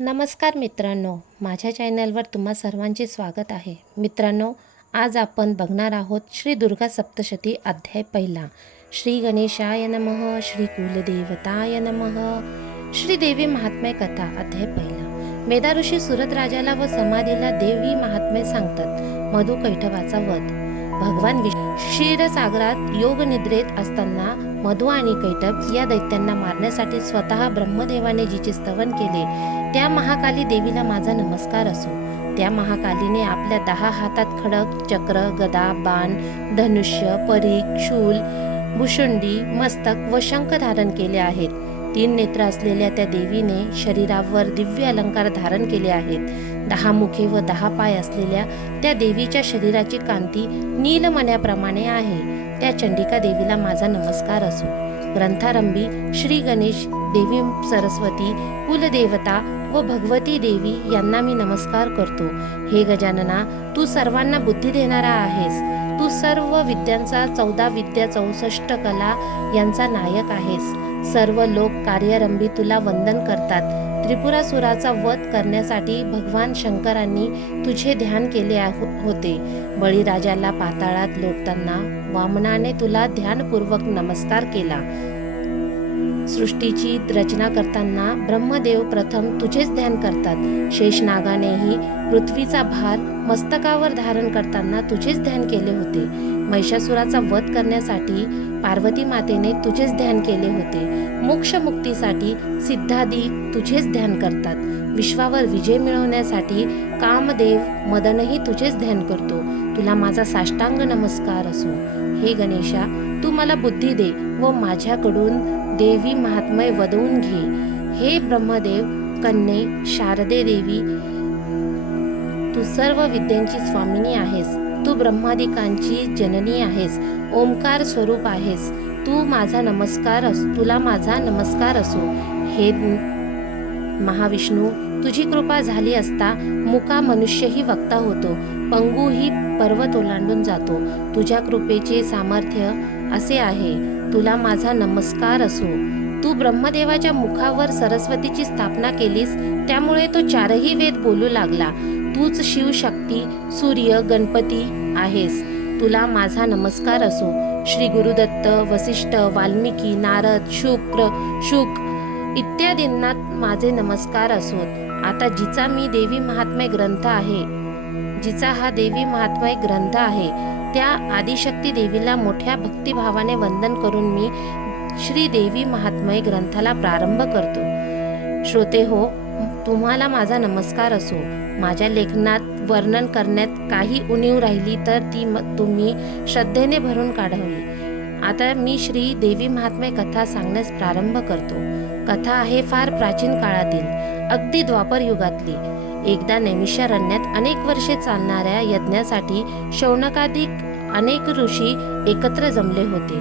नमस्कार मित्रांनो, माझ्या चॅनलवर तुम्हा सर्वांचे स्वागत आहे. मित्रांनो, आज आपण बघणार आहोत श्री दुर्गा सप्तशती अध्याय पहिला. श्री गणेशाय नमः, श्री कुलदेवताय नमः. श्री देवी महात्म्य कथा अध्याय पहिला. मेधा ऋषी सुरत राजाला व समाधीला देवी महात्म्य सांगतात. मधु कैटभाचा वध. भगवान क्षीरसागरात योग निद्रेत असताना मधु आणि कैटभ या दैत्यांना मारण्यासाठी स्वतः ब्रह्मदेवाने जिचे स्तवन केले त्या महाकाली देवीला माझा नमस्कार असो. त्या महाकालीने आपल्या 10 हातात खडक, चक्र, गदा, बाण, धनुष्य, परीघ, शूल, भुशुंडी, मस्तक व शंख धारण केले आहेत. 3 नेत्र असलेल्या त्या देवीने शरीरावर दिव्य अलंकार धारण केले आहेत. 10 मुखे व 10 पाय असलेल्या त्या देवीच्या शरीराची कांती नीलमण्याप्रमाणे आहे. त्या चंडिका देवीला माझा नमस्कार असो. ग्रंथारंभी श्री गणेश, देवी सरस्वती, कुलदेवता व भगवती देवी यांना मी नमस्कार करतो. हे गजानना, तू सर्वांना बुद्धी देणारा आहेस. तू सर्व विद्यांचा 14 विद्या 64 कला यांचा नायक आहेस. सर्व लोक कार्यरंभी तुला वंदन करतात. त्रिपुरासुराचा वध करण्यासाठी भगवान शंकरांनी तुझे ध्यान केले होते. बळीराजाला पाताळात लोटताना वामनाने तुला ध्यानपूर्वक नमस्कार केला. सृष्टीची रचना करताना ब्रह्मदेव प्रथम तुझेच ध्यान करतात. शेषनागानेही पृथ्वीचा भार मस्तकावर धारण करताना तुझेच ध्यान केले होते. महिषासुराचा वध करण्यासाठी पार्वती मातेने तुझेच ध्यान केले होते. मोक्ष मुक्तीसाठी सिद्धादी तुझेच ध्यान करतात. विश्वावर विजय मिळवण्यासाठी कामदेव मदनही तुझेच ध्यान करतो. तुला माझा साष्टांग नमस्कार असो. हे गणेशा, तू मला बुद्धी दे व माझ्याकडून देवी महात्म्य वदवून घे. हे ब्रह्मदेव, कन्ये, शारदे देवी, तू सर्व विद्यांची स्वामिनी आहेस. तू ब्रह्मादिकांची जननी आहेस. ओंकार स्वरूप आहेस. तुला माझा नमस्कार असो. हे महाविष्णू, तुझी कृपा झाली असता मुका मनुष्यही वक्ता होतो, पंगूही पर्वत ओलांडून जातो. तुझ्या कृपेचे सामर्थ्य असे आहे. तुला माझा नमस्कार असो. तू ब्रह्मदेवाच्या मुखावर सरस्वतीची स्थापना केलीस, त्यामुळे तो 4ही वेद बोलू लागला. तूच शिवशक्ती, सूर्य, गणपती आहेस. तुला माझा नमस्कार असो. श्री गुरुदत्त, वसिष्ठ, वाल्मिकी, नारद, शुक इत्यादींना माझे नमस्कार असोत. आता जिचा हा देवी महात्म्य ग्रंथ आहे त्या आदिशक्ती देवीला मोठ्या भक्तिभावाने वंदन करून मी श्री देवी महात्म्य ग्रंथाला प्रारंभ करतो. श्रोते हो, तुम्हाला माझा नमस्कार असो. माझ्या लेखनात वर्णन करण्यात काही उणीव राहिली तर ती तुम्ही श्रद्धेने भरून काढावी. आता मी श्री देवी महात्म्य कथा सांगण्यास प्रारंभ करतो. कथा आहे फार प्राचीन काळातील, अगदी द्वापर युगातली. एकदा नैमिषारण्यात अनेक वर्षे चालणाऱ्या यज्ञासाठी शौनकादिक अनेक ऋषी एकत्र जमले होते.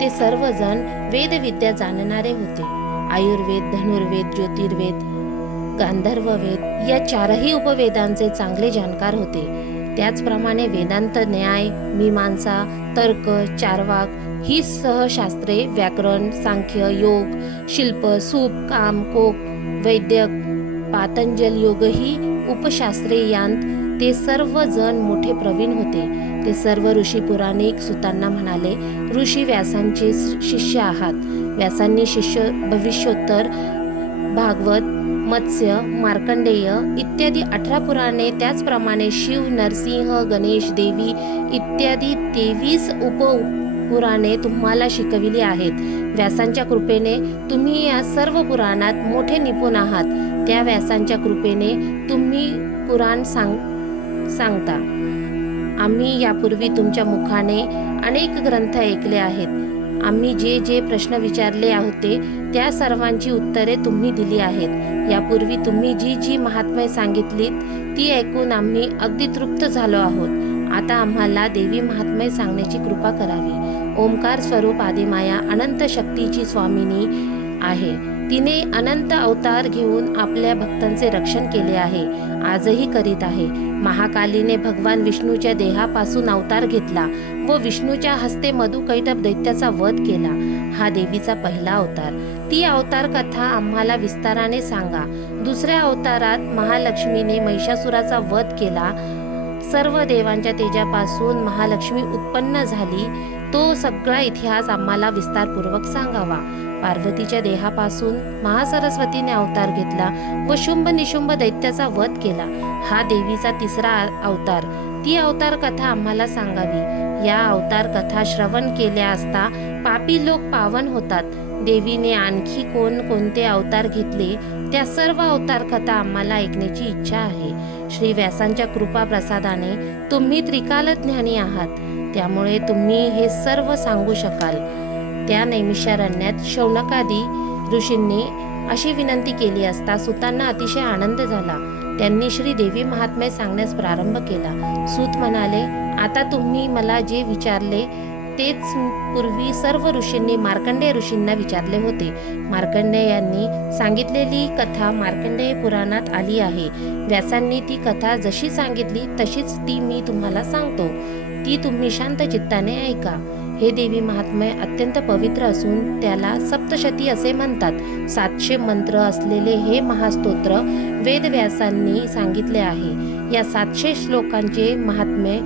ते सर्वजण वेदविद्या जाणणारे होते. आयुर्वेद, धनुर्वेद, ज्योतिर्वेद, गांधर्ववेद या 4ही उपवेदांचे चांगले जाणकार होते. त्याचप्रमाणे वेदांत, न्याय, मीमांसा, तर्क, चार्वाक ही सहशास्त्रे, व्याकरण, सांख्य, योग, शिल्प, सूप, काम, कोक, वैद्यक, पातंजल योग ही उपशास्त्रे यांत ते सर्व जण मोठे प्रवीण होते. ते सर्व ऋषी पुराणिक सुतांना म्हणाले, ऋषी व्यासांचे शिष्य आहात. व्यासांनी शिष्य भविष्योत्तर, भागवत, मत्स्य, मार्कंडेय इत्यादी 18 पुराणे, त्याचप्रमाणे शिव, नरसिंह, गणेश, देवी इत्यादी 23 उपपुराणे तुम्हाला शिकविली आहेत. व्यासांच्या कृपेने तुम्ही या सर्व पुराणात मोठे निपुण आहात. त्या व्यासांच्या कृपेने तुम्ही पुराण सांगता. आम्ही यापूर्वी तुमच्या मुखाने अनेक ग्रंथ ऐकले आहेत. आम्ही जे प्रश्न विचारले होते त्या सर्वांची उत्तरे तुम्ही दिली आहेत. यापूर्वी तुम्ही जी महात्म्य सांगितलीत ती ऐकून आम्ही अगदी तृप्त झालो आहोत. आता आम्हाला देवी महात्म्य सांगण्याची कृपा करावी. ओंकार स्वरूप आदिमाया अनंत शक्तीची स्वामिनी आहे. तिने अनंत अवतार घेऊन आपल्या भक्तांचे रक्षण केले आहे, आजही करीत आहे. महाकालीने भगवान विष्णूच्या देहापासून अवतार घेतला व विष्णूच्या हस्ते मधुकैटभ दैत्याचा वध केला. हा देवीचा पहिला अवतार. ती अवतार कथा आम्हाला विस्ताराने सांगा. दुसऱ्या अवतारात महालक्ष्मीने महिषासुराचा वध केला. सर्व देवांच्या तेजापासून महालक्ष्मी उत्पन्न झाली. तो सगळा इतिहास आम्हाला विस्तारपूर्वक सांगावा. पार्वतीच्या देहापासून महासरस्वतीने अवतार घेतला व शुंभ निशुंभ दैत्याचा वध केला. हा देवीचा तिसरा अवतार. ती अवतार कथा आम्हाला सांगावी. या अवतार कथा श्रवण केल्या असता पापी लोक पावन होतात. देवीने आणखी कोणते अवतार घेतले त्या सर्व अवतार कथा आम्हाला ऐकण्याची इच्छा आहे. श्री व्यासांच्या कृपा प्रसादाने तुम्ही त्रिकालज्ञानी आहात, त्यामुळे तुम्ही हे सर्व सांगू शकाल. त्या नैमिषारण्यात शौनकादी ऋषींनी अशी विनंती केली असता सूतांना अतिशय आनंद झाला. त्यांनी श्री देवी महात्म्य सांगण्यास प्रारंभ केला. सूत म्हणाले, आता तुम्ही मला जे विचारले तेच पूर्वी सर्व ऋषींनी मार्कंडेय ऋषींना विचारले होते. मार्कंडेयांनी सांगितलेली कथा मार्कंडेय पुराणात आली आहे. व्यासांनी ती कथा जशी सांगितली तशीच ती मी तुम्हाला सांगतो. ती तुम्ही शांत चित्ताने ऐका. हे देवी महात्म्य अत्यंत पवित्र असून त्याला सप्तशती असे म्हणतात. 700 मंत्र असलेले हे महास्तोत्र वेदव्यासांनी सांगितले आहे. या 700 श्लोकांचे महात्म्य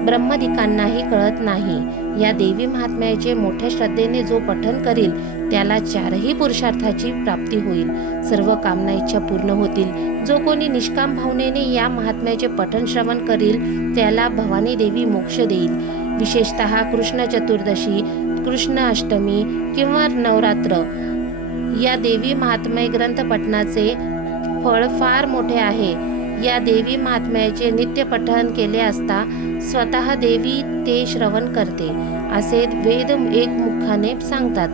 ब्रह्मदिकांनाही कळत नाही. या देवी महात्म्याचे मोठ्या श्रद्धेने जो पठन करील त्याला 4ही पुरुषार्थाची प्राप्ती होईल. सर्व कामना इच्छा पूर्ण होतील. जो कोणी निष्काम भावनेने या महात्म्याचे पठन श्रवण करील त्याला भवानी देवी मोक्ष देईल. विशेषतः कृष्ण चतुर्दशी, कृष्ण अष्टमी किंवा नवरात्र या देवी महात्म्य ग्रंथ पठणाचे फळ फार मोठे आहे. या देवी महात्म्याचे नित्य पठन केले असता स्वतः देवी ते श्रवण करते असे वेद एकमुखाने सांगतात,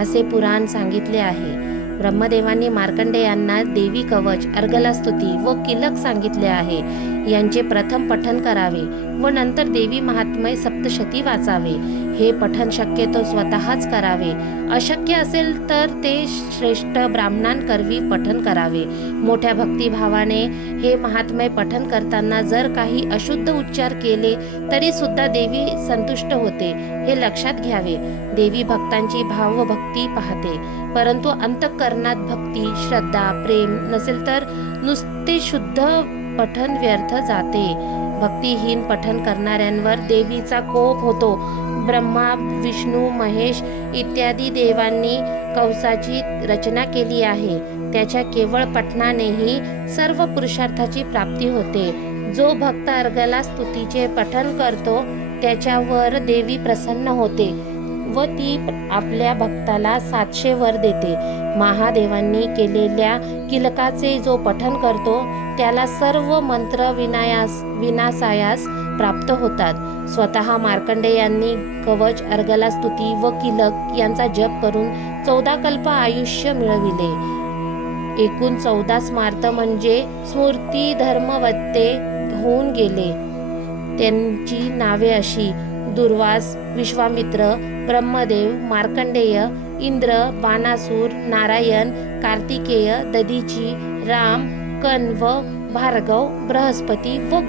असे पुराण सांगितले आहे. ब्रह्मदेवांनी मार्कंडेयांना देवी कवच, अर्गलास्तुती व किलक सांगितले आहे. यांचे प्रथम पठन करावे व नंतर देवी महात्म्य सप्तशती वाचावे. हे पठन शक्यतो स्वतःच करावे. अशक्य असेल तर ते श्रेष्ठ ब्राह्मणांकरवी पठन करावे. मोठ्या भक्तिभावाने हे महात्म्य पठन करताना जर काही अशुद्ध उच्चार केले तरी सुद्धा देवी संतुष्ट होते, हे लक्षात घ्यावे. देवी भक्तांची भावभक्ती पाहते, परंतु अंतःकरणात भक्ती, श्रद्धा, प्रेम नसेल तर नुसते शुद्ध पठन व्यर्थ जाते. भक्तिहीन पठन करणाऱ्यांवर देवीचा कोप होतो. ब्रह्मा, विष्णू, महेश इत्यादी देवांनी कवचाची रचना केली आहे. त्याच्या केवळ पठनानेही सर्व पुरुषार्थाची प्राप्ती होते. जो भक्त अर्गला स्तुतीचे पठन करतो त्याच्यावर देवी प्रसन्न होते व ती आपल्या भक्ताला 700 वर देते. महादेवांनी केलेल्या किलकाचे जो पठन करतो त्याला सर्व मंत्र विनासायास प्राप्त होतात. स्वतः मार्कंडेयांनी कवच, अर्गला स्तुती व किलक यांचा जप करून 14 कल्प आयुष्य मिळविले. एकूण 14 स्मार्त म्हणजे स्मृती धर्मवत्ते होऊन गेले. त्यांची नावे अशी: दुर्वास, विश्वामित्र, ब्रह्मदेव, मार्कंडेय, इंद्र, बाणासूर, नारायण, कार्तिकेय, दधीची, राम, कण्व, भार्गव, बृहस्पती व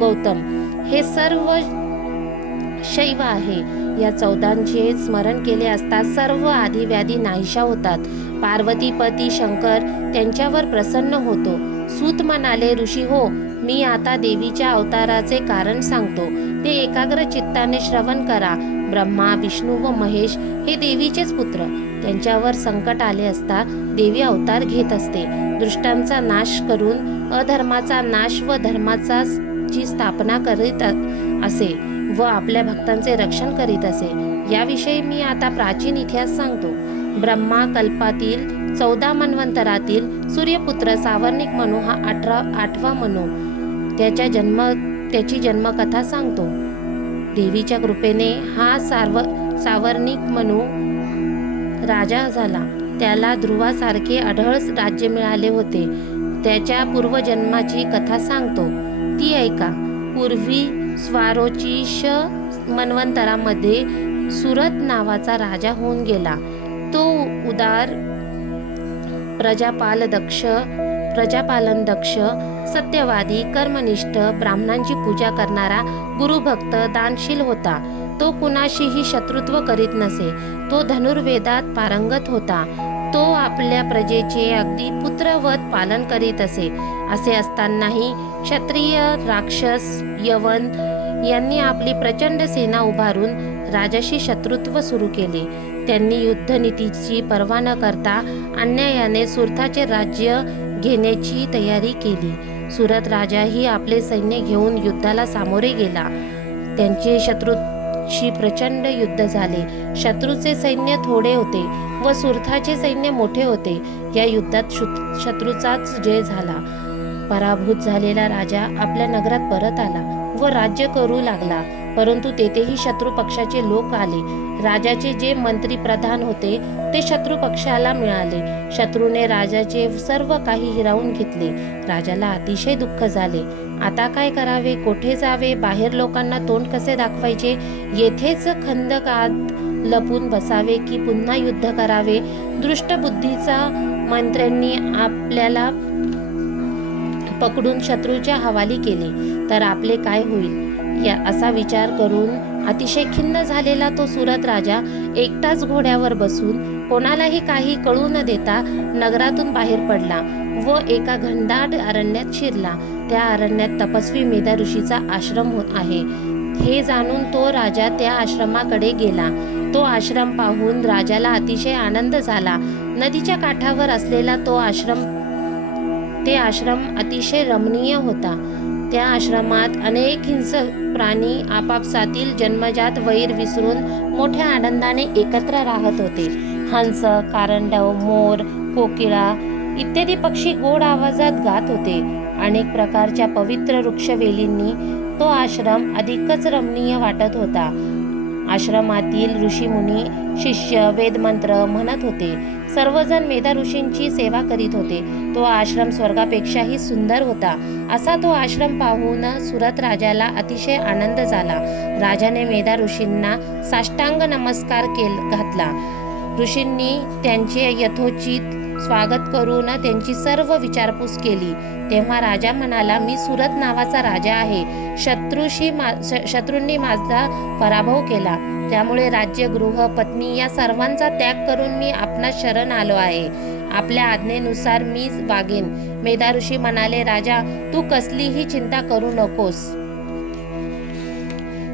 गौतम. हे सर्व शैव आहे. या 14चे स्मरण केले असता सर्व आदिव्याधी नाहीशा होतात. पार्वतीपती शंकर त्यांच्यावर प्रसन्न होतो. सूत म्हणाले, ऋषी हो, मी आता देवीच्या अवताराचे कारण सांगतो. ते एकाग्र चित्ताने श्रवण करा. ब्रह्मा, विष्णू व महेश हे देवीचेच पुत्र. त्यांच्यावर संकट आले असता देवी अवतार घेत असते. दुष्टांचा नाश करून अधर्माचा नाश व धर्माचा ची स्थापना करीत असे व आपल्या भक्तांचे रक्षण करीत असे. याविषयी मी आता प्राचीन इतिहास सांगतो. ब्रह्मा कल्पातील 14 मन्वंतरातील सूर्यपुत्र सावर्णिक मनू हा 8वा मनू. त्याची जन्मकथा सांगतो. देवीच्या कृपेने हा सावर्णिक मनू राजा झाला. त्याला ध्रुवासारखे अढळ राज्य मिळाले होते. त्याच्या पूर्वजन्माची कथा सांगतो, ती ऐका. पूर्वी स्वारोचिष मन्वंतरामध्ये सुरत नावाचा राजा होऊन गेला. तो उदार प्रजापाल दक्ष प्रजापालन दक्ष, सत्यवादी, कर्मनिष्ठ, ब्राह्मणांची पूजा करणारा, गुरुभक्त, दानशील होता. तो कुणाशीही शत्रुत्व करीत नसे. तो धनुर्वेदात पारंगत होता. तो आपल्या प्रजेचे अगदी पुत्रवत पालन करीत असे. असे असतानाही क्षत्रिय, राक्षस, यवन यांनी आपली प्रचंड सेना उभारून राजाशी शत्रुत्व सुरू केले. त्यांनी युद्धनीतीची पर्वा न करता अन्यायाने सुरताचे राज्य घेण्याची तयारी केली. सुरत राजाही आपले सैन्य घेऊन युद्धाला सामोरे गेला. त्यांचे शत्रूशी प्रचंड युद्ध झाले. शत्रूचे सैन्य थोडे होते व सुरताचे सैन्य मोठे होते. या युद्धात शत्रूचाच जय झाला. पराभूत झालेला राजा आपल्या नगरात परत आला व राज्य करू लागला. परंतु तेथेही शत्रू पक्षाचे लोक आले. राजाचे जे मंत्री प्रधान होते ते शत्रू पक्षाला मिळाले. शत्रूने राजाचे सर्व काही हिरावून घेतले. राजाला अतिशय दुःख झाले. आता काय करावे, कोठे जावे, बाहेर लोकांना तोंड कसे दाखवायचे, येथेच खंदकात लपून बसावे की पुन्हा युद्ध करावे. दृष्ट बुद्धीचा मंत्र्यांनी आपल्याला पकडून शत्रूच्या हवाली केले तर आपले काय होईल, या असा विचार करून अतिशय खिन्न झालेला तो सुरत राजा एकटाच घोड्यावर बसून कोणालाही काही कळू न देता नगरातून बाहेर पडला व एका घनदाट अरण्यात शिरला. त्या अरण्यात तपस्वी मेधा ऋषीचा आश्रम आहे. हे जाणून तो राजा त्या आश्रमाकडे गेला. तो आश्रम पाहून राजाला अतिशय आनंद झाला. नदीच्या काठावर असलेला ते आश्रम अतिशय रमणीय होता. त्या आश्रमात अनेक हिंसक प्राणी आपापसातील जन्मजात वैर विसरून मोठ्या आनंदाने एकत्र राहत होते. हंस, कारंडव, मोर, कोकिळा इत्यादी पक्षी गोड आवाजात गात होते. अनेक प्रकारच्या पवित्र वृक्षवेलींनी तो आश्रम अधिकच रमणीय वाटत होता. आश्रमातील ऋषीमुनी, शिष्य वेदमंत्र म्हणत होते. सर्वजण मेधा ऋषींची सेवा करीत होते. तो आश्रम स्वर्गापेक्षाही सुंदर होता. असा तो आश्रम पाहून सुरत राजाला अतिशय आनंद झाला. राजाने मेधा ऋषींना साष्टांग नमस्कार घातला. ऋषींनी त्यांचे यथोचित स्वागत करून त्यांची सर्व विचारपूस केली. तेव्हा राजा म्हणाला, मी सुरत नावाचा राजा आहे. शत्रूंनी माझा पराभव केला. त्यामुळे राज्य, गृह, पत्नी या सर्वांचा त्याग करून मी आपणास शरण आलो आहे. आपल्या आज्ञेनुसार मी वागेन. मेधा ऋषी म्हणाले, राजा तू कसलीही चिंता करू नकोस.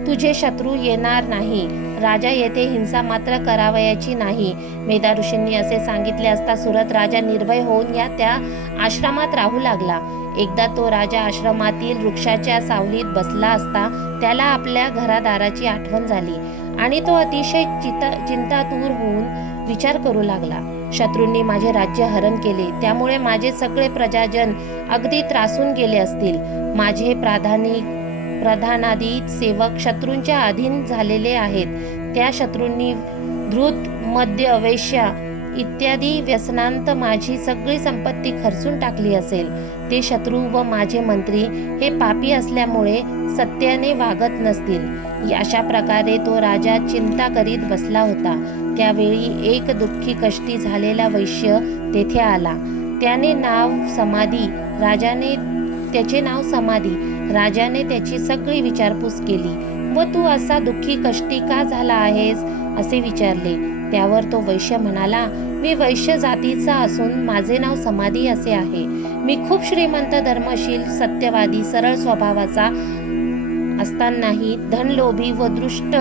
तुझे शत्रू येणार नाही. राजा येथे हिंसा मात्र करावयाची नाही. मेधा ऋषींनी असे सांगितले असता सुरत राजा निर्भय होऊन त्या आश्रमात राहू लागला. एकदा तो राजा आश्रमातील वृक्षाच्या सावलीत बसला असता त्याला आपल्या घरादाराची आठवण झाली आणि तो अतिशय चिंतातूर होऊन विचार करू लागला. शत्रूंनी माझे राज्य हरण केले, त्यामुळे माझे सगळे प्रजाजन अगदी त्रासून गेले असतील. माझे प्रधानादी सेवक शत्रूंच्या अधीन झालेले आहेत. त्या शत्रूंनी धूर्त, मद्य, वेश्या इत्यादी व्यसनांत माझी सगळी संपत्ती खर्चून टाकली असेल. ते शत्रू व माझे मंत्री हे पापी असल्यामुळे सत्याने वागत नसतील. अशा प्रकारे तो राजा चिंता करीत बसला होता. त्यावेळी एक दुःखी कष्टी झालेला वैश्य तेथे आला. त्याचे नाव समाधी. राजाने त्याची सगळी विचारपूस केली व तू असा दुःखी कष्टी का झाला आहेस असे विचारले. त्यावर तो वैश्य म्हणाला, मी वैश्य जातीचा असून माझे नाव समाधी असे आहे. मी खूप श्रीमंत, धर्मशील, सत्यवादी, सरळ स्वभावाचा असतानाही धनलोभी व दृष्ट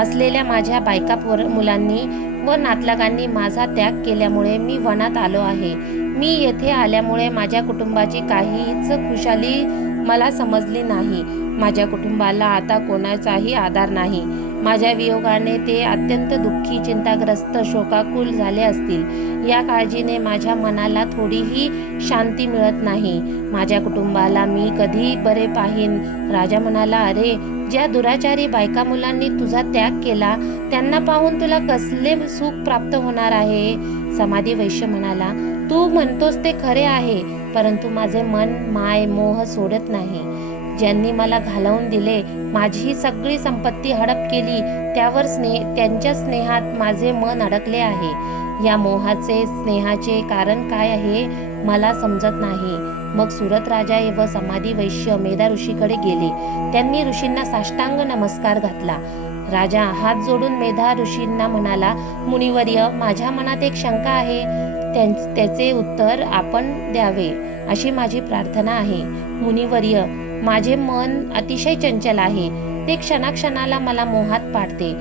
असलेल्या माझ्या बायका मुलांनी व नातलगांनी माझा त्याग केल्यामुळे मी वनात आलो आहे. मी येथे आल्यामुळे माझ्या कुटुंबाची काहीच खुशाली मला समजली नाही. माझ्या कुटुंबाला आता कोणाचाही आधार नाही. माझ्या वियोगाने ते अत्यंत दुःखी, चिंताग्रस्त, शोकाकुल झाले असतील. या काळजीने माझ्या मनाला थोडीही शांती मिळत नाही. माझ्या कुटुंबाला मी कधी बरे पाहीन. राजा म्हणाला, अरे ज्या दुराचारी बायका मुलांनी तुझा त्याग केला त्यांना पाहून तुला कसले सुख प्राप्त होणार आहे. समाधी वैश्य म्हणाला, तू म्हणतोस ते खरे आहे, परंतु माझे मन माय मोह सोडत नाही. ज्यांनी मला घालवून दिले, माझी ही सगळी संपत्ती हडप केली, त्यांच्या स्नेहात माझे मन अडकले आहे. या मोहाचे स्नेहाचे कारण काय आहे मला समजत नाही. मग सुरत राजा व समाधी वैश्य मेधा ऋषीकडे गेले. त्यांनी ऋषींना साष्टांग नमस्कार घातला. राजा हात जोडून मेधा ऋषींना म्हणाला, मुनिवर्य, माझ्या मनात एक शंका आहे. त्याचे उत्तर आपण द्यावे अशी माझी प्रार्थना आहे. मुनिवर्य, माझे मन अतिशय चंचल आहे. ते क्षणाक्षणाला मला मोहात पाडते.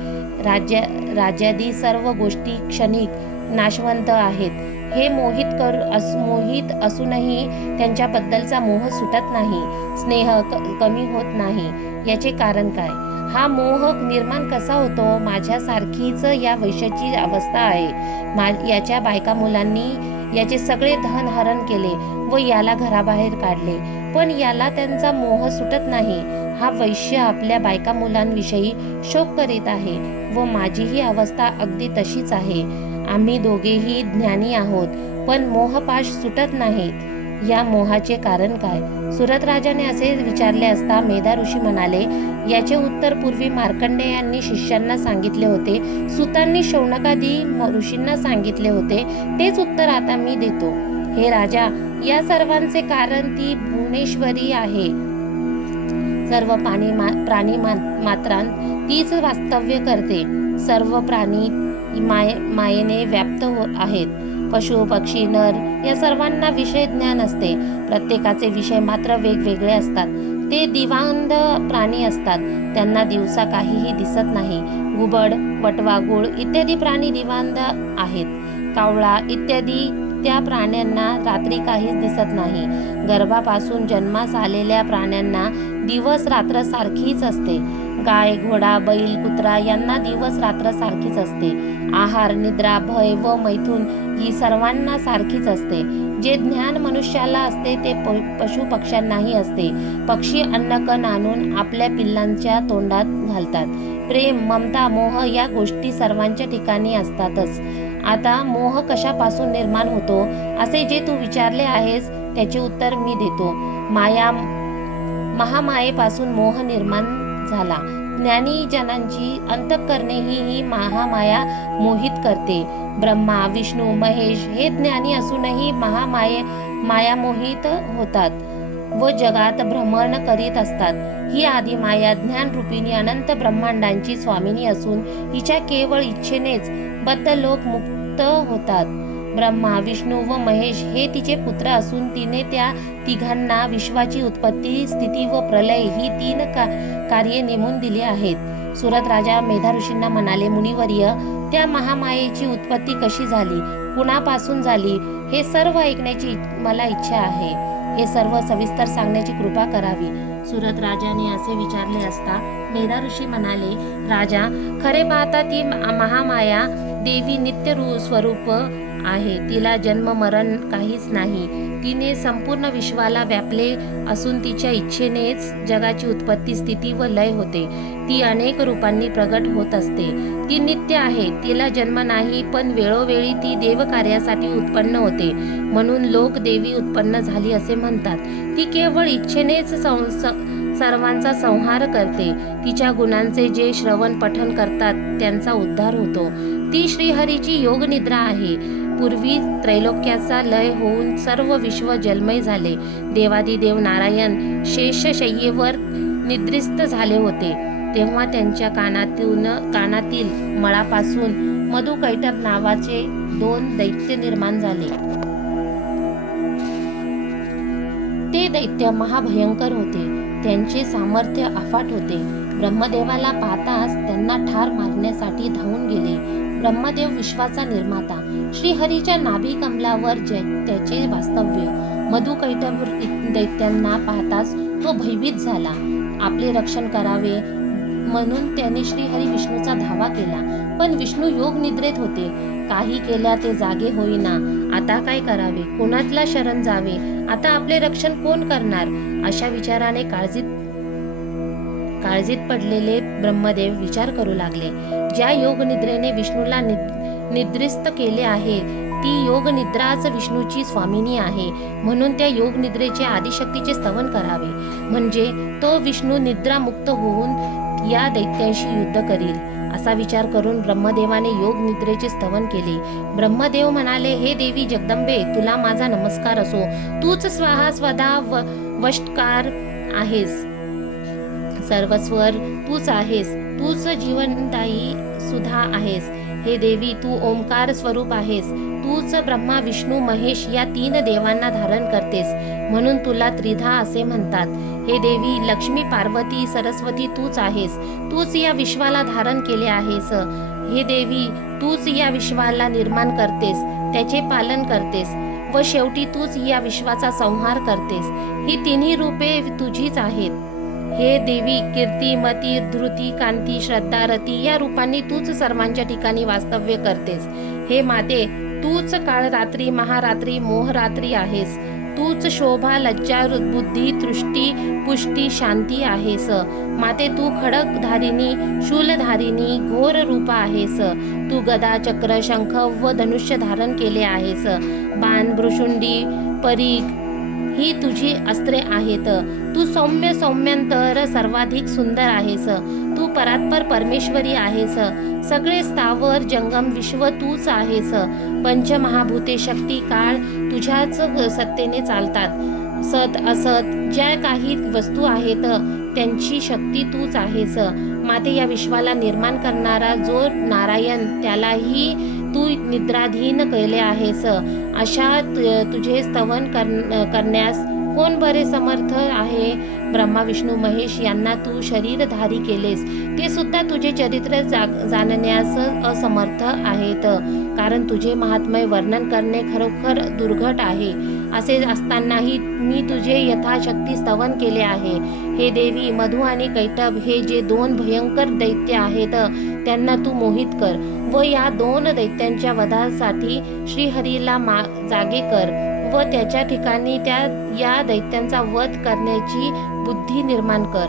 राज्यादी सर्व गोष्टी क्षणिक नाशवंत आहेत. हे मोहित असूनही त्यांच्याबद्दलचा मोह सुटत नाही. स्नेह कमी होत नाही. याचे कारण काय? हा मोह निर्माण कसा होतो? माझ्यासारखीच या वैश्याची अवस्था आहे. याच्या बायका मुलांनी याचे सगळे धन हरण केले व याला घराबाहेर काढले, पण याला त्यांचा मोह सुटत नाही. हा वैश्य आपल्या बायका मुलांविषयी शोक करीत आहे व माझीही अवस्था अगदी तशीच आहे. आम्ही दोघेही ज्ञानी आहोत, पण मोहपाश सुटत नाहीत. या मोहाचे कारण काय? सुरत राजाने असे विचारले असता मेधा ऋषी म्हणाले, याचे उत्तर पूर्वी मार्कंडेयांनी शिष्यांना सांगितले होते, सुतांनी शौनकादी ऋषींना सांगितले होते. तेच उत्तर आता मी देतो. हे राजा, या सर्वांचे कारण ती भुवनेश्वरी आहे. सर्व प्राणी मात्रांत तीच वास्तव्य करते. सर्व प्राणी मायेने व्याप्त आहेत. पशु पक्षी नर या सर्वांना विषय ज्ञान असते. प्रत्येकाचे विषय मात्र वेगवेगळे असतात. ते दिवांध प्राणी असतात. त्यांना दिवसा काहीही दिसत नाही. घुबड, वटवाघूळ इत्यादी प्राणी दिवांध आहेत. कावळा इत्यादी त्या प्राण्यांना रात्री काहीच दिसत नाही. गर्भापासून जन्मास आलेल्या प्राण्यांना दिवस रात्र सारखीच असते. गाय, घोडा, बैल, कुत्रा यांना दिवस रात्र सारखीच असते. आहार, निद्रा, भय व मैथून ही सर्वांना सारखीच असते. जे ज्ञान मनुष्याला असते ते पशु पक्ष्यांनाही असते. पक्षी अन्नकण आणून आपल्या पिल्लांच्या तोंडात घालतात. प्रेम, ममता, मोह या गोष्टी सर्वांच्या ठिकाणी असतातच. आता मोह कशापासून निर्माण होतो असे जे तू विचारले आहेस त्याचे उत्तर मी देतो. महामायेपासून मोह निर्माण झाला. ज्ञानी जनांची अंतःकरणे ही महामाया मोहित करते. ब्रह्मा, विष्णू, महेश हे ज्ञानी असूनही मायामोहित होतात व जगात भ्रमण करीत असतात. ही आदी माया ज्ञानरूपिणी अनंत ब्रह्मांडांची स्वामिनी असून हिच्या केवळ इच्छेनेच बद्ध लोक मुक्त होतात. ब्रह्मा, विष्णू व महेश हे तिचे पुत्र असून तिने त्या तिघांना विश्वाची उत्पत्ती, स्थिती व प्रलय ही 3 कार्ये नेमून दिली आहेत. सुरत राजा मेधा ऋषींना म्हणाले, मुनिवर्य, त्या महामायेची उत्पत्ती कशी झाली, कुणापासून झाली, हे सर्व ऐकण्याची मला इच्छा आहे. हे सर्व सविस्तर सांगण्याची कृपा करावी. सुरत राजाने असे विचारले असता मेधा ऋषी म्हणाले, राजा, खरे पाहता ती महामाया देवी नित्य स्वरूप आहे. तिला जन्म मरण काहीच नाही. तिने संपूर्ण विश्वाला व्यापले असून तिच्या इच्छेनेच जगाची उत्पत्ती, स्थिती व लय होते. ती अनेक रूपांनी प्रगट होत असते. ती नित्य आहे. तिला जन्म नाही, पण वेळोवेळी ती देव कार्यासाठी उत्पन्न होते. म्हणून लोक देवी उत्पन्न झाली असे म्हणतात. ती केवळ इच्छेनेच सर्वांचा संहार करते. तिच्या गुणांचे जे श्रवण पठन करतात त्यांचा उद्धार होतो. ती श्रीहरीची योग निद्रा आहे. पूर्वी त्रैलोक्याचा लय होऊन सर्व विश्व जलमय झाले. देवादिदेव नारायण शेषशय्येवर निद्रिस्त झाले होते. तेव्हा त्यांच्या कानातील मळापासून मधुकैटभ नावाचे 2 दैत्य निर्माण झाले. ते दैत्य महाभयंकर होते. त्यांचे सामर्थ्य अफाट होते. ब्रह्मदेवाला पाहताच त्यांना ठार मारण्यासाठी धावून गेले. ब्रह्मदेव विश्वाचा निर्माता. श्रीहरीच्या नाभी कमलावर त्याचे वास्तव्य. मधुकैटभ दैत्यांना पाहताच तो भयभीत झाला. आपले रक्षण करावे म्हणून त्याने श्रीहरी विष्णूचा धावा केला. पण विष्णू योग निद्रेत होते. काही केल्या ते जागे होईना. आता काय करावे, कोणातला शरण जावे, आता आपले रक्षण कोण करणार, अशा विचाराने काळजीत पडलेले ब्रह्मदेव विचार करू लागले. ज्या योग निद्रेने विष्णूला निद्रिस्त केले आहे ती योग निद्राच विष्णूची स्वामिनी आहे, म्हणून त्या योग निद्रेचे आदिशक्तीचे स्तवन करावे, म्हणजे तो विष्णू निद्रामुक्त होऊन या दैत्यांशी युद्ध करील. असा विचार करून ब्रह्मदेवाने योग निद्रेचे स्तवन केले. ब्रह्मदेव म्हणाले, हे देवी जगदंबे, तुला माझा नमस्कार असो. तूच स्वाहा स्वदा वष्टकार आहेस, सर्वस्वर तूच आहेस, तूच जीवनदायी सुधा आहेस. हे देवी, तू ओंकार स्वरूप आहेस. तूच ब्रह्मा विष्णू महेश या 3 देवांना धारण करतेस, म्हणून तुला त्रिधा असे म्हणतात. हे देवी लक्ष्मी पार्वती सरस्वती तूच आहेस. तूच या विश्वाला धारण केले आहेस. हे देवी, तूच या विश्वाला निर्माण करतेस, त्याचे पालन करतेस व शेवटी तूच या विश्वाचा संहार करतेस. ही 3 रूपे तुझीच आहेत. हे देवी, कीर्ती मती धृती कांती श्रद्धा रती या रूपांनी तूच सर्वांच्या ठिकाणी वास्तव्य करतेस. हे माते, तूच काळ रात्री महारात्री मोहरात्री आहेस. तूच शोभा लज्जा बुद्धी तृष्टी पुष्टी शांती आहेस. माते, तू खडकधारिणी शूलधारिणी घोर रूपा आहेस. तू गदा चक्र शंख व धनुष्य धारण केले आहेस. बाण भ्रुशुंडी परीघ ही तुझी अस्त्रे आहेत. तू सौम्य सौम्यंतर सर्वाधिक सुंदर आहेस. तू परात्पर परमेश्वरी आहेस. सगळे स्थावर जंगम विश्व तूच आहेस. पंचमहाभूते शक्ती काळ तुझ्याच सत्तेने चालतात. सत असत ज्या काही वस्तू आहेत त्यांची शक्ती तूच आहेस. माते, या विश्वाला निर्माण करणारा जो नारायण, त्यालाही तू निद्राधीन केले आहेस. अशा तुझे स्तवन करण्यास कोण बरे समर्थ आहे? ब्रह्मा विष्णू महेश यांना तू शरीरधारी केलेस, ते सुद्धा तुझे चरित्र जाणण्यास असमर्थ आहेत, कारण तुझे महात्म्य वर्णन करणे खरोखर दुर्घट आहे. असे असतानाही मी तुझे यथाशक्ती स्तवन केले आहे. हे देवी, मधु आणि कैटभ हे जे 2 भयंकर दैत्य आहेत त्यांना तू मोहित कर व या 2 दैत्यांच्या वधासाठी श्रीहरीला जागे कर व त्याच्या ठिकाणी या दैत्यांचा वध करण्याची बुद्धी निर्माण कर.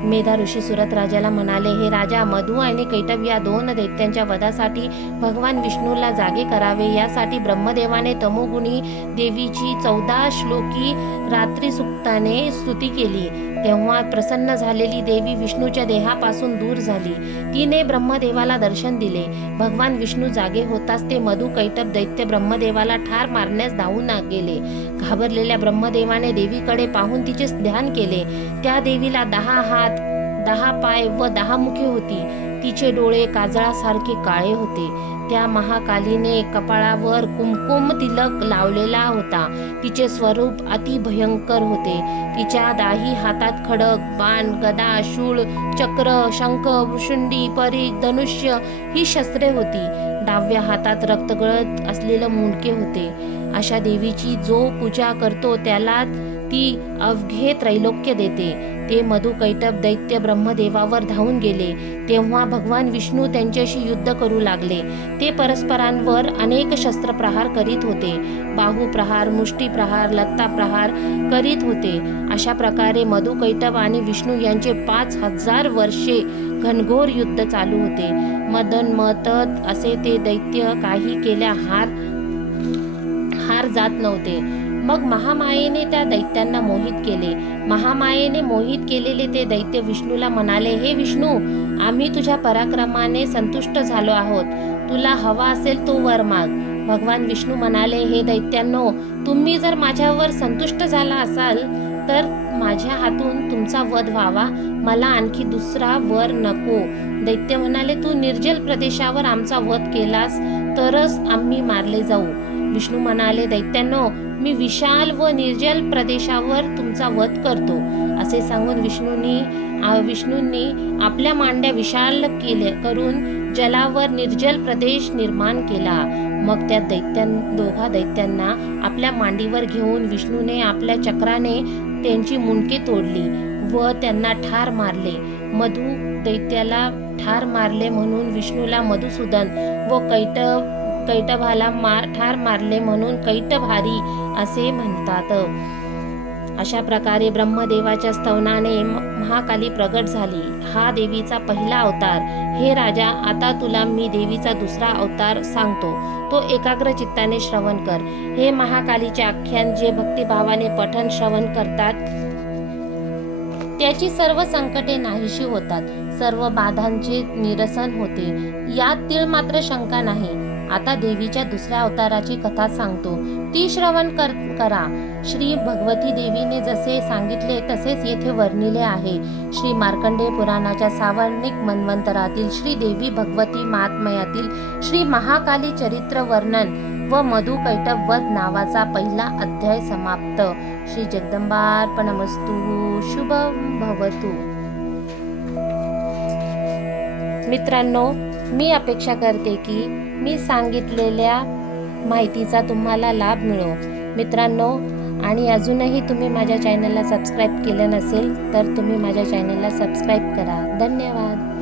मेधा ऋषी सुरत राजाला म्हणाले, हे राजा, मधु आणि कैटभ या 2 दैत्यांच्या वधासाठी भगवान विष्णूला जागे करावे, यासाठी ब्रह्मदेवाने तमोगुणी देवीची 14 श्लोकी रात्री सुक्ताने स्तुती केली. तेव्हा प्रसन्न झालेली देवी विष्णूच्या देहापासून दूर झाली. तिने ब्रह्मदेवाला दर्शन दिले. भगवान विष्णू जागे होताच ते मधु कैटभ दैत्य ब्रह्मदेवाला ठार मारण्यास धावून गेले. घाबरलेल्या ब्रह्मदेवाने देवीकडे पाहून तिचे ध्यान केले. त्या देवीला 10 हात 10 पाय व 10 मुखे होती. तिचे डोळे काजळासारखे काळे होते. त्या महाकालीने कपाळावर कुमकुम तिलक लावलेला होता. तिचे स्वरूप अति भयंकर होते. तिच्या 10 हातात खडक बाण गदा शूळ चक्र शंख भ्रुशुंडी परीघ धनुष्य ही शस्त्रे होती. 10व्या हातात रक्त गळत असलेलं मुंडके होते. अशा देवीची जो पूजा करतो त्याला ती अवघे त्रैलोक्य देते. ते मधु कैटभ दैत्य ब्रह्मदेवावर धावून गेले. तेव्हा भगवान विष्णू त्यांच्याशी युद्ध करू लागले. ते परस्परांवर अनेक शस्त्रप्रहार करीत होते. बाहुप्रहार मुष्टीप्रहार लत्ता प्रहार करीत होते. अशा प्रकारे मधु कैटभ आणि विष्णू यांचे 5000 वर्षे घनघोर युद्ध चालू होते. मदन मतत असे ते दैत्य काही केल्या हार जात नव्हते. मग महामायेने त्या दैत्यांना मोहित केले. महामायेने मोहित केलेले ते दैत्य विष्णूला म्हणाले, हे विष्णू, आम्ही तुझ्या पराक्रमाने संतुष्ट झालो आहोत. तुला हवा असेल तो वर माग. भगवान विष्णू म्हणाले, हे दैत्यांनो, तुम्ही जर माझ्यावर संतुष्ट झाला असाल तर माझ्या हातून तुमचा वध व्हावा. मला आणखी दुसरा वर नको. दैत्य म्हणाले, तू निर्जल प्रदेशावर आमचा वध केलास तरच आम्ही मारले जाऊ. विष्णू म्हणाले, दैत्यांनो, मी विशाल व निर्जल प्रदेशावर तुमचा वध करतो. असे सांगून विष्णूंनी आपल्या मांड्या विशाल करून जलावर निर्जल प्रदेश निर्माण केला. मग त्या दोघा दैत्यांना आपल्या मांडीवर घेऊन विष्णूने आपल्या चक्राने त्यांची मुंडके तोडली व त्यांना ठार मारले. मधु दैत्याला ठार मारले म्हणून विष्णूला मधुसूदन व कैटभाला ठार मारले म्हणून कैटभारी असे म्हणतात. अशा प्रकारे ब्रह्मदेवाच्या स्तवनाने महाकाली प्रगट झाली. हा देवीचा पहिला अवतार. हे राजा, आता तुला मी देवीचा दुसरा अवतार सांगतो, तो एकाग्र चित्ताने श्रवण कर. हे महाकालीचे आख्यान जे भक्तिभावाने पठण श्रवण करतात त्याची सर्व संकटे नाहीशी होतात, सर्व बाधांचे निरसन होते, यात तीळ मात्र शंका नाही. आता देवीच्या दुसऱ्या अवताराची कथा सांगतो, ती श्रवण करा. श्री भगवती देवीने जसे सांगितले तसेच येथे वर्णिले आहे. श्री मार्कंडेय पुराणाच्या सावर्णिक मन्वंतरातील श्री देवी भगवती महात्म्यातील श्री महाकाली चरित्र वर्णन व मधु कैटभ वध नावाचा पहिला अध्याय समाप्त. श्री जगदंबार्पणमस्तु. शुभम भवतु. मित्रांनो, मी अपेक्षा करते की मी सांगितलेल्या माहितीचा तुम्हाला लाभ मिळो. मित्रांनो, आणि अजूनही तुम्ही माझ्या चॅनलला सबस्क्राईब केलं नसेल तर तुम्ही माझ्या चॅनलला सबस्क्राईब करा. धन्यवाद.